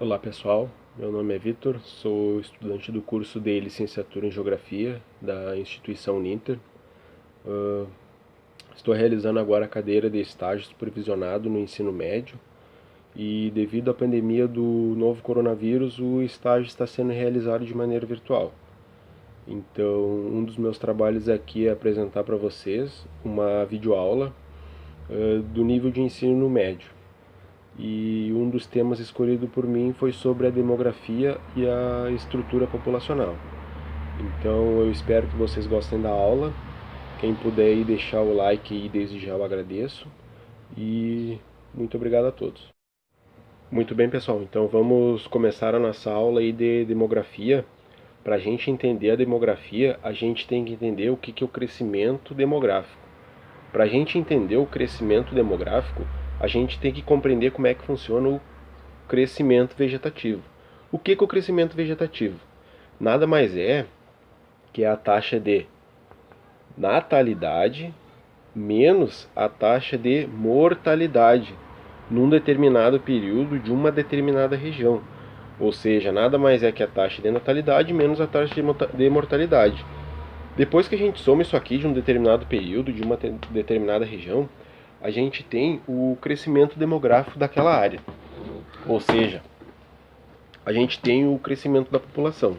Olá pessoal, meu nome é Vitor, sou estudante do curso de Licenciatura em Geografia da instituição Uninter. Estou realizando agora a cadeira de estágio supervisionado no ensino médio e devido à pandemia do novo coronavírus, o estágio está sendo realizado de maneira virtual. Então, um dos meus trabalhos aqui é apresentar para vocês uma videoaula do nível de ensino médio. E um dos temas escolhido por mim foi sobre a demografia e a estrutura populacional. Então eu espero que vocês gostem da aula. Quem puder aí deixar o like aí desde já eu agradeço. E muito obrigado a todos. Muito bem, pessoal. Então vamos começar a nossa aula aí de demografia. Para a gente entender a demografia, a gente tem que entender o que é o crescimento demográfico. Para a gente entender o crescimento demográfico, a gente tem que compreender como é que funciona o crescimento vegetativo. O que é o crescimento vegetativo? Nada mais é que a taxa de natalidade menos a taxa de mortalidade num determinado período de uma determinada região. Ou seja, nada mais é que a taxa de natalidade menos a taxa de mortalidade. Depois que a gente soma isso aqui de um determinado período, de uma determinada região, a gente tem o crescimento demográfico daquela área. Ou seja, a gente tem o crescimento da população.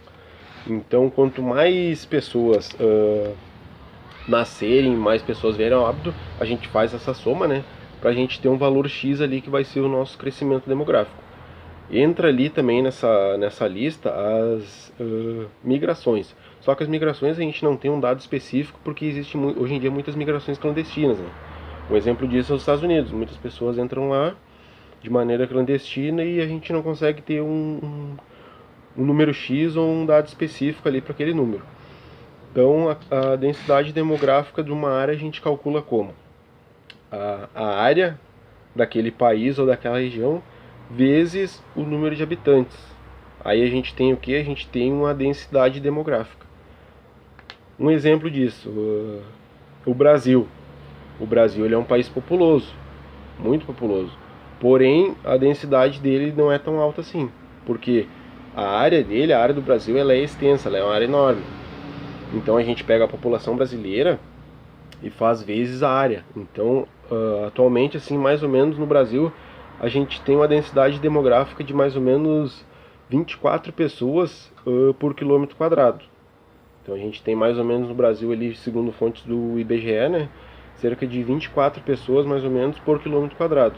Então, quanto mais pessoas nascerem, mais pessoas vierem ao óbito, a gente faz essa soma, né? Para a gente ter um valor X ali que vai ser o nosso crescimento demográfico. Entra ali também nessa lista as migrações. Só que as migrações a gente não tem um dado específico porque existe hoje em dia muitas migrações clandestinas, né? Um exemplo disso é os Estados Unidos. Muitas pessoas entram lá de maneira clandestina e a gente não consegue ter um número X ou um dado específico ali para aquele número. Então, a densidade demográfica de uma área a gente calcula como? A área daquele país ou daquela região vezes o número de habitantes. Aí a gente tem o que? A gente tem uma densidade demográfica. Um exemplo disso, o Brasil. O Brasil ele é um país populoso, muito populoso. Porém, a densidade dele não é tão alta assim, porque a área dele, a área do Brasil, ela é extensa, ela é uma área enorme. Então a gente pega a população brasileira e faz vezes a área. Então, atualmente, assim, mais ou menos no Brasil, a gente tem uma densidade demográfica de mais ou menos 24 pessoas por quilômetro quadrado. Então a gente tem mais ou menos no Brasil ali, segundo fontes do IBGE, né, cerca de 24 pessoas mais ou menos por quilômetro quadrado.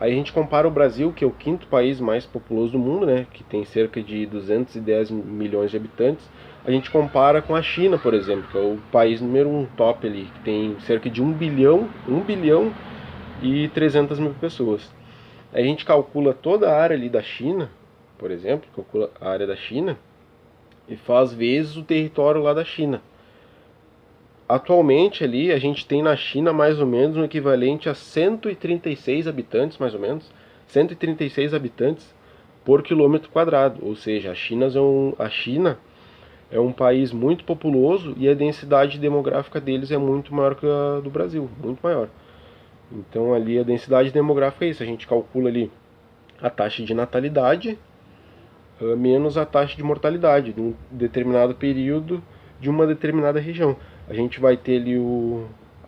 Aí a gente compara o Brasil, que é o quinto país mais populoso do mundo, né, que tem cerca de 210 milhões de habitantes. A gente compara com a China, por exemplo, que é o país número um top ali, que tem cerca de 1 bilhão e 300 mil pessoas. Aí a gente calcula toda a área ali da China, por exemplo, calcula a área da China e faz vezes o território lá da China. Atualmente ali a gente tem na China mais ou menos um equivalente a 136 habitantes, mais ou menos, 136 habitantes por quilômetro quadrado. Ou seja, a China é um país muito populoso e a densidade demográfica deles é muito maior que a do Brasil, muito maior. Então ali a densidade demográfica é isso, a gente calcula ali a taxa de natalidade menos a taxa de mortalidade de um determinado período de uma determinada região. A gente vai ter ali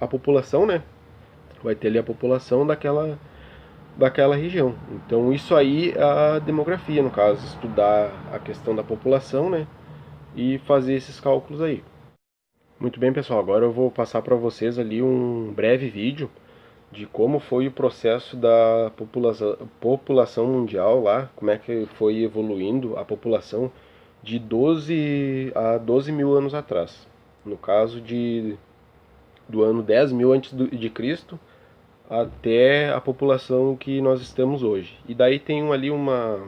a população, né? Vai ter ali a população daquela região. Então isso aí é a demografia, no caso, estudar a questão da população, né? E fazer esses cálculos aí. Muito bem, pessoal, agora eu vou passar para vocês ali um breve vídeo de como foi o processo da população mundial lá, como é que foi evoluindo a população de 12 mil anos atrás. No caso do ano 10 mil antes de Cristo até a população que nós estamos hoje. E daí tem ali uma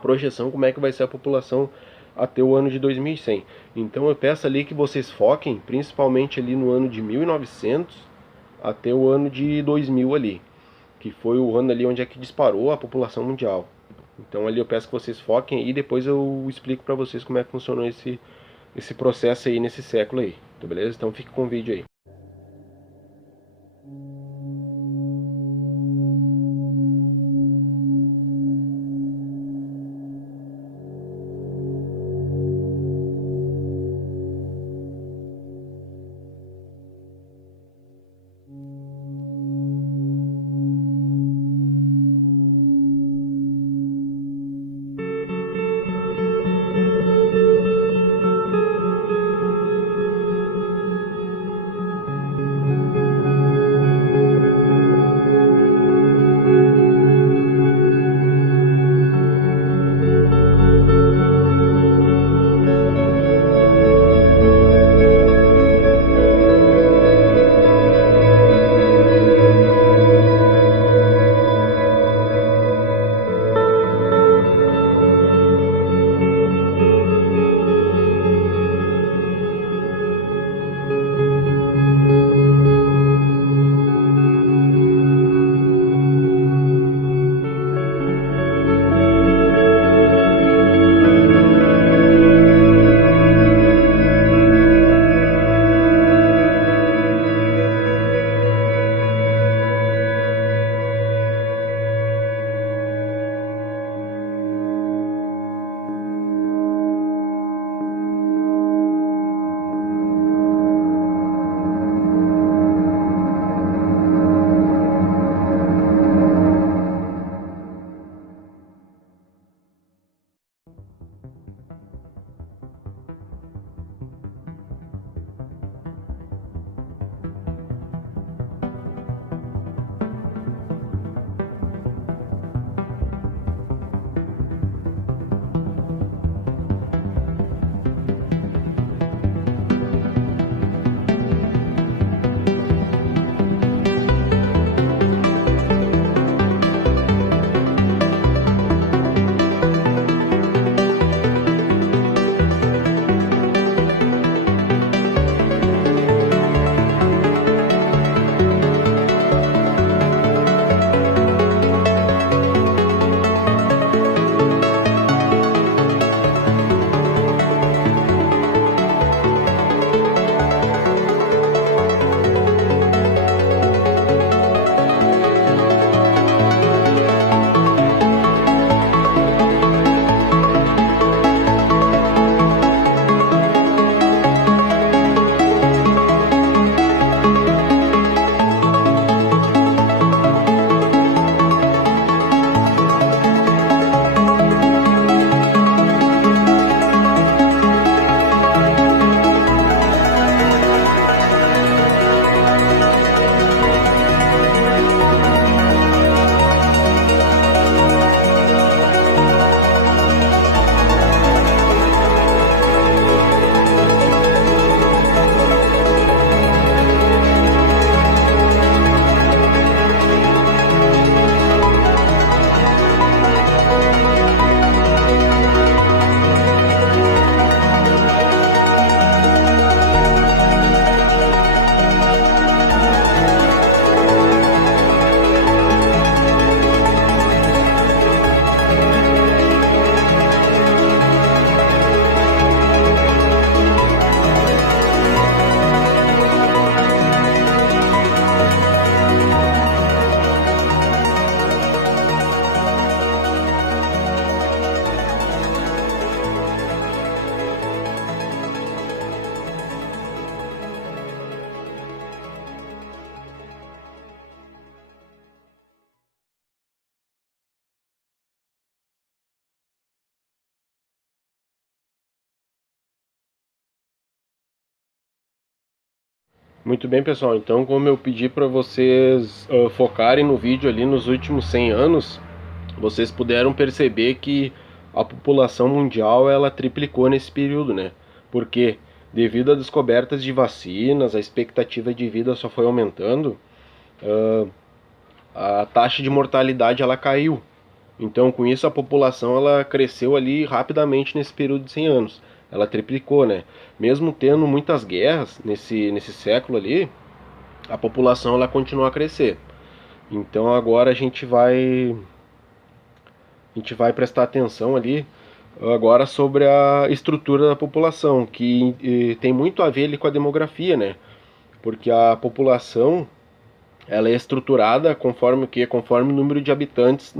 projeção como é que vai ser a população até o ano de 2100. Então eu peço ali que vocês foquem principalmente ali no ano de 1900 até o ano de 2000 ali, que foi o ano ali onde é que disparou a população mundial. Então ali eu peço que vocês foquem e depois eu explico para vocês como é que funcionou esse processo aí nesse século aí, tá beleza? Então fique com o vídeo aí. Muito bem, pessoal. Então, como eu pedi para vocês focarem no vídeo ali nos últimos 100 anos, vocês puderam perceber que a população mundial ela triplicou nesse período, né? Porque devido a descobertas de vacinas, a expectativa de vida só foi aumentando, a taxa de mortalidade ela caiu. Então, com isso, a população ela cresceu ali rapidamente nesse período de 100 anos. Ela triplicou, né? Mesmo tendo muitas guerras nesse século ali, a população ela continua a crescer. Então, agora a gente vai prestar atenção ali agora sobre a estrutura da população, que tem muito a ver ali com a demografia, né? Porque a população ela é estruturada conforme o quê? Conforme o número de habitantes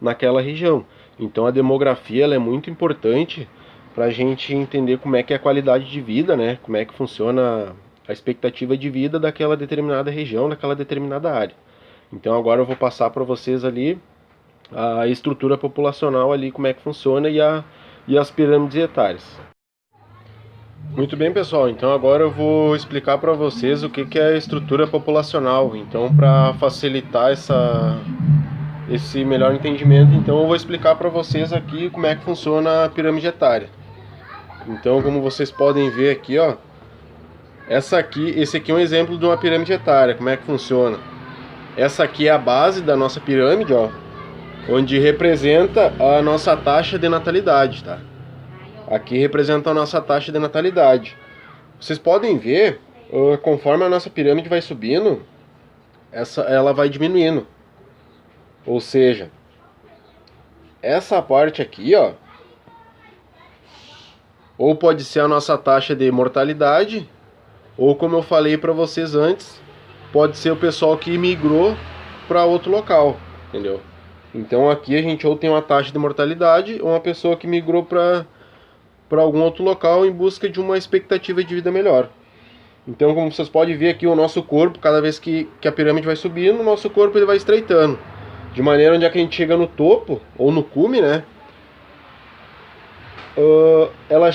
naquela região. Então a demografia ela é muito importante para a gente entender como é que é a qualidade de vida, né? Como é que funciona a expectativa de vida daquela determinada região, daquela determinada área. Então agora eu vou passar para vocês ali a estrutura populacional ali, como é que funciona e as pirâmides etárias. Muito bem, pessoal, então agora eu vou explicar para vocês o que é a estrutura populacional. Então, para facilitar esse melhor entendimento, então eu vou explicar para vocês aqui como é que funciona a pirâmide etária. Então, como vocês podem ver aqui, ó, esse aqui é um exemplo de uma pirâmide etária, como é que funciona. Essa aqui é a base da nossa pirâmide, ó, onde representa a nossa taxa de natalidade, tá? Aqui representa a nossa taxa de natalidade. Vocês podem ver, conforme a nossa pirâmide vai subindo, ela vai diminuindo. Ou seja, essa parte aqui, ó, ou pode ser a nossa taxa de mortalidade, ou como eu falei para vocês antes, pode ser o pessoal que migrou para outro local, entendeu? Então aqui a gente ou tem uma taxa de mortalidade, ou uma pessoa que migrou para algum outro local em busca de uma expectativa de vida melhor. Então, como vocês podem ver aqui, o nosso corpo, cada vez que a pirâmide vai subindo, o nosso corpo ele vai estreitando. De maneira onde é que a gente chega no topo, ou no cume, né?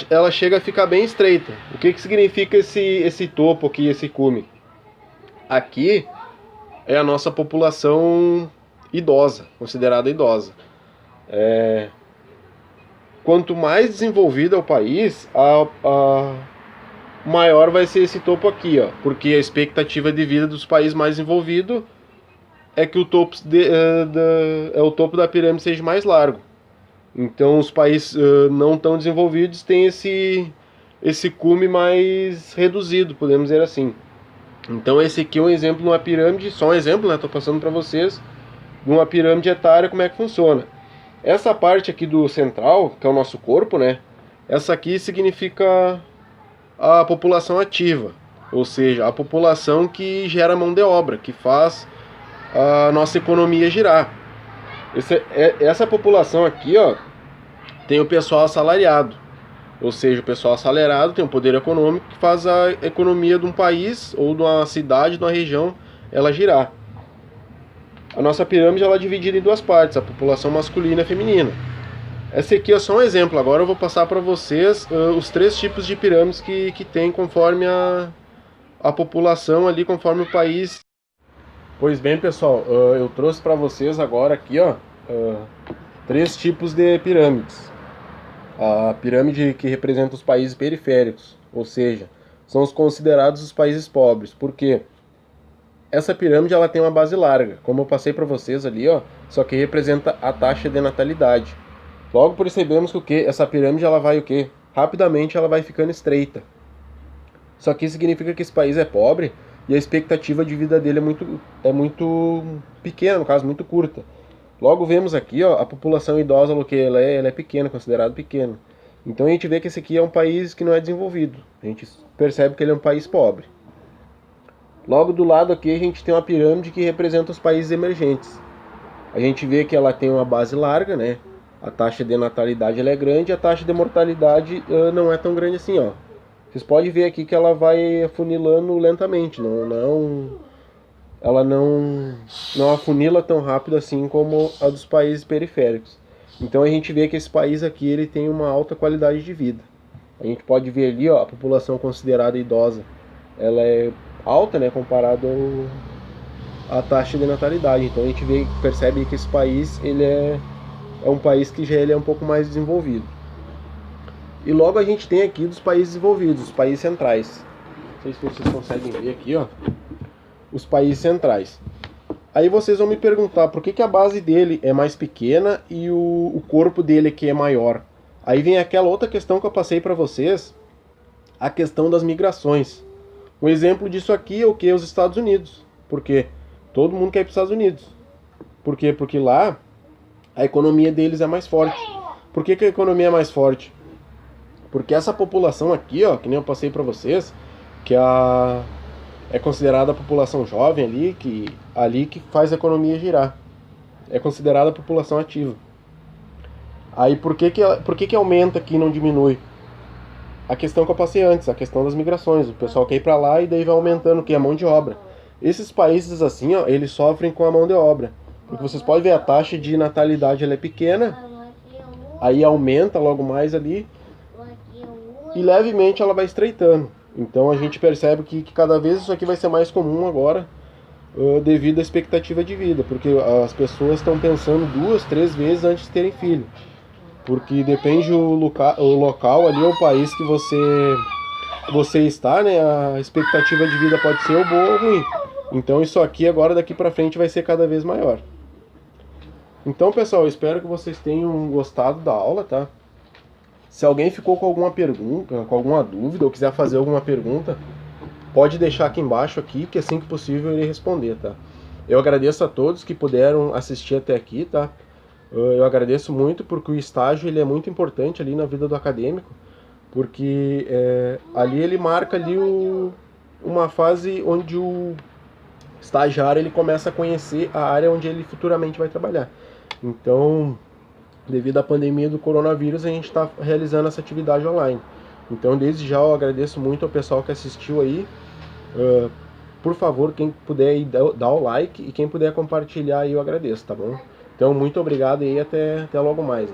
Ela chega a ficar bem estreita. O que significa esse topo aqui, esse cume? Aqui é a nossa população idosa, considerada idosa. Quanto mais desenvolvido é o país, maior vai ser esse topo aqui, ó, porque a expectativa de vida dos países mais desenvolvidos é que o topo da pirâmide seja mais largo. Então os países não tão desenvolvidos têm esse cume mais reduzido, podemos dizer assim. Então esse aqui é um exemplo de uma pirâmide, só um exemplo, né? Estou passando para vocês de uma pirâmide etária, como é que funciona. Essa parte aqui do central, que é o nosso corpo, né? Essa aqui significa a população ativa, ou seja, a população que gera mão de obra, que faz a nossa economia girar. Essa população aqui, ó, tem o pessoal assalariado, ou seja, o pessoal assalariado tem um poder econômico que faz a economia de um país ou de uma cidade, de uma região, ela girar. A nossa pirâmide ela é dividida em duas partes, a população masculina e feminina. Esse aqui é só um exemplo, agora eu vou passar para vocês os 3 tipos de pirâmides que tem conforme a população ali, conforme o país. Pois bem, pessoal, eu trouxe para vocês agora aqui, ó, 3 tipos de pirâmides. A pirâmide que representa os países periféricos, ou seja, são os considerados os países pobres. Por quê? Essa pirâmide ela tem uma base larga, como eu passei para vocês ali, ó, só que representa a taxa de natalidade. Logo percebemos que essa pirâmide ela vai o quê? Rapidamente ela vai ficando estreita. Só que isso significa que esse país é pobre e a expectativa de vida dele é muito pequena, no caso, muito curta. Logo vemos aqui, ó, a população idosa, o que ela é pequena, considerado pequeno. Então a gente vê que esse aqui é um país que não é desenvolvido. A gente percebe que ele é um país pobre. Logo do lado aqui a gente tem uma pirâmide que representa os países emergentes. A gente vê que ela tem uma base larga, né? A taxa de natalidade ela é grande, a taxa de mortalidade não é tão grande assim, ó. Vocês podem ver aqui que ela vai afunilando lentamente, ela não afunila tão rápido assim como a dos países periféricos. Então a gente vê que esse país aqui ele tem uma alta qualidade de vida. A gente pode ver ali, ó, a população considerada idosa, ela é alta, né, comparado à taxa de natalidade. Então a gente percebe que esse país ele é um país que já ele é um pouco mais desenvolvido. E logo a gente tem aqui dos países desenvolvidos, os países centrais. Não sei se vocês conseguem ver aqui, ó, os países centrais. Aí vocês vão me perguntar por que a base dele é mais pequena e o corpo dele aqui é maior. Aí vem aquela outra questão que eu passei para vocês, a questão das migrações. Um exemplo disso aqui é o que? Os Estados Unidos. Porque todo mundo quer ir para os Estados Unidos. Por quê? Porque lá a economia deles é mais forte. Por que a economia é mais forte? Porque essa população aqui, ó, que nem eu passei para vocês, que é considerada a população jovem ali que faz a economia girar. É considerada a população ativa. Aí por que aumenta aqui e não diminui? a questão que eu passei antes, a questão das migrações. O pessoal quer ir para lá e daí vai aumentando o que? A mão de obra. Esses países assim, ó, eles sofrem com a mão de obra. Porque vocês podem ver a taxa de natalidade ela é pequena, aí aumenta logo mais ali e levemente ela vai estreitando. Então a gente percebe que cada vez isso aqui vai ser mais comum agora, devido à expectativa de vida, porque as pessoas estão pensando 2, 3 vezes antes de terem filho. Porque depende o local ali, o país que você está, né? A expectativa de vida pode ser ou boa ou ruim. Então isso aqui agora daqui pra frente vai ser cada vez maior. Então, pessoal, eu espero que vocês tenham gostado da aula, tá? Se alguém ficou com alguma pergunta, com alguma dúvida ou quiser fazer alguma pergunta, pode deixar aqui embaixo aqui, que assim que possível eu irei responder, tá? Eu agradeço a todos que puderam assistir até aqui, tá? Eu agradeço muito porque o estágio ele é muito importante ali na vida do acadêmico, porque ali ele marca ali uma fase onde o estagiário ele começa a conhecer a área onde ele futuramente vai trabalhar. Então, devido à pandemia do coronavírus, a gente está realizando essa atividade online. Então, desde já eu agradeço muito ao pessoal que assistiu aí. Por favor, quem puder aí, dá o like e quem puder compartilhar aí eu agradeço, tá bom? Então, muito obrigado e até logo mais.